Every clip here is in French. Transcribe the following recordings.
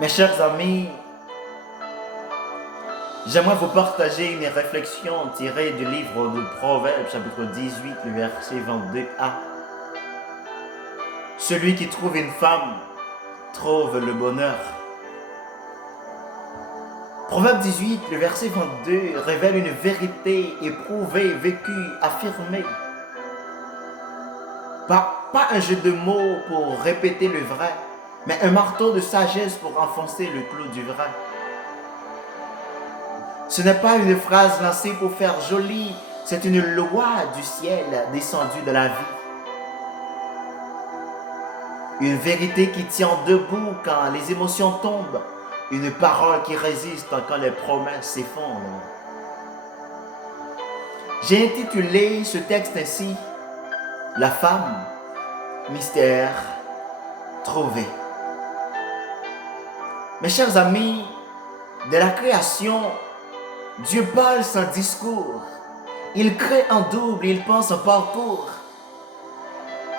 Mes chers amis, j'aimerais vous partager une réflexion tirée du livre de Proverbes, chapitre 18, le verset 22a. Celui qui trouve une femme trouve le bonheur. Proverbe 18, le verset 22 révèle une vérité éprouvée, vécue, affirmée. Pas un jeu de mots pour répéter le vrai, mais un marteau de sagesse pour enfoncer le clou du vrai. Ce n'est pas une phrase lancée pour faire joli, c'est une loi du ciel descendue de la vie. Une vérité qui tient debout quand les émotions tombent, une parole qui résiste quand les promesses s'effondrent. J'ai intitulé ce texte ainsi, La femme, mystère, trouvé. Mes chers amis, de la création, Dieu parle sans discours. Il crée en double, il pense en parcours.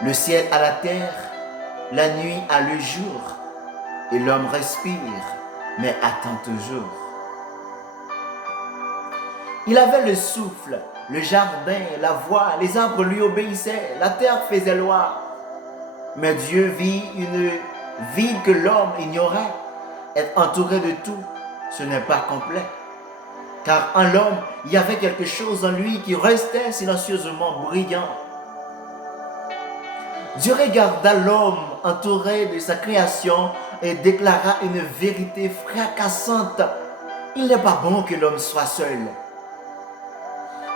Le ciel à la terre, la nuit à le jour, et l'homme respire, mais attend toujours. Il avait le souffle, le jardin, la voix, les arbres lui obéissaient, la terre faisait loi. Mais Dieu vit une vie que l'homme ignorait. Être entouré de tout, ce n'est pas complet. Car en l'homme, il y avait quelque chose en lui qui restait silencieusement brillant. Dieu regarda l'homme entouré de sa création et déclara une vérité fracassante. Il n'est pas bon que l'homme soit seul.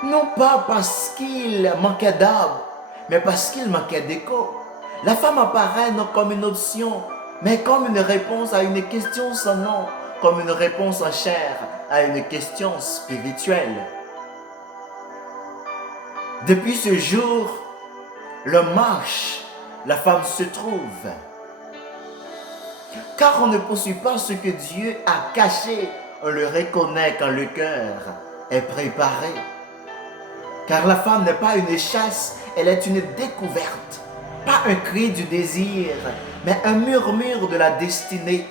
Non pas parce qu'il manquait d'âme, mais parce qu'il manquait d'écho. La femme apparaît non comme une option, mais comme une réponse à une question sans nom, comme une réponse en chair à une question spirituelle. Depuis ce jour, l'homme marche, la femme se trouve. Car on ne poursuit pas ce que Dieu a caché, on le reconnaît quand le cœur est préparé. Car la femme n'est pas une chasse, elle est une découverte. Pas un cri du désir, mais un murmure de la destinée.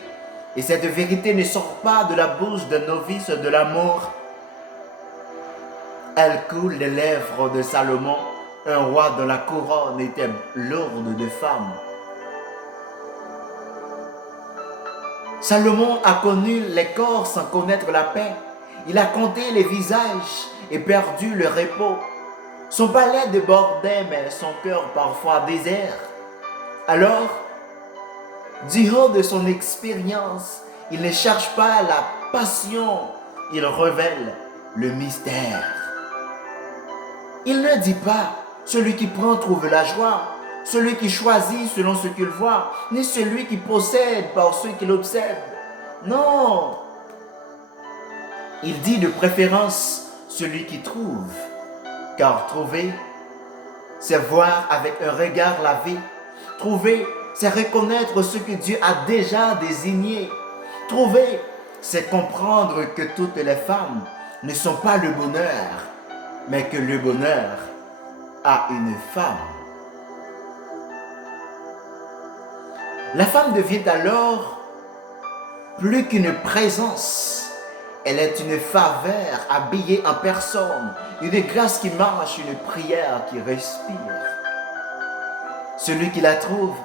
Et cette vérité ne sort pas de la bouche d'un novice de l'amour. Elle coule des lèvres de Salomon, un roi dont la couronne était lourde de femmes. Salomon a connu les corps sans connaître la paix. Il a compté les visages et perdu le repos. Son palais débordait, mais son cœur parfois désert. Alors, du haut de son expérience, il ne cherche pas la passion, il révèle le mystère. Il ne dit pas, celui qui prend trouve la joie, celui qui choisit selon ce qu'il voit, ni celui qui possède par ceux qui l'obsèdent. Non, il dit de préférence celui qui trouve, car trouver, c'est voir avec un regard la vie. Trouver, c'est reconnaître ce que Dieu a déjà désigné. Trouver, c'est comprendre que toutes les femmes ne sont pas le bonheur, mais que le bonheur a une femme. La femme devient alors plus qu'une présence. Elle est une faveur habillée en personne, une grâce qui marche, une prière qui respire. Celui qui la trouve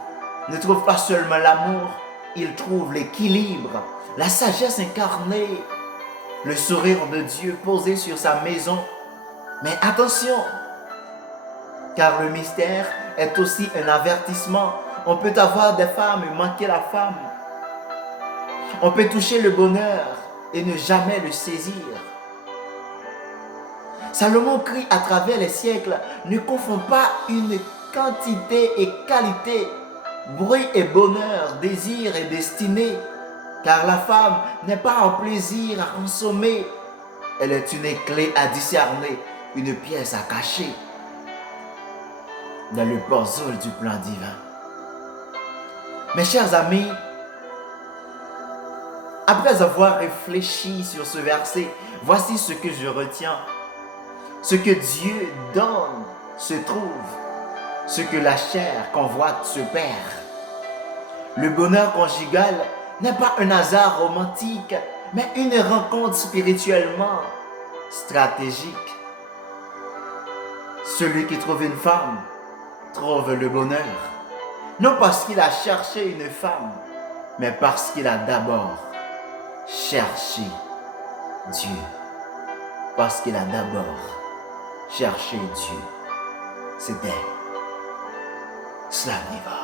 ne trouve pas seulement l'amour, il trouve l'équilibre, la sagesse incarnée, le sourire de Dieu posé sur sa maison. Mais attention, car le mystère est aussi un avertissement. On peut avoir des femmes et manquer la femme. On peut toucher le bonheur et ne jamais le saisir. Salomon crie à travers les siècles, ne confond pas une quantité et qualité, bruit et bonheur, désir et destinée, car la femme n'est pas un plaisir à consommer, elle est une clé à discerner, une pièce à cacher dans le puzzle du plan divin. Mes chers amis, après avoir réfléchi sur ce verset, voici ce que je retiens. Ce que Dieu donne se trouve, ce que la chair convoite se perd. Le bonheur conjugal n'est pas un hasard romantique, mais une rencontre spirituellement stratégique. Celui qui trouve une femme trouve le bonheur, non parce qu'il a cherché une femme, mais parce qu'il a d'abord cherché Dieu. Parce qu'il a d'abord cherché Dieu. C'était Slaniva.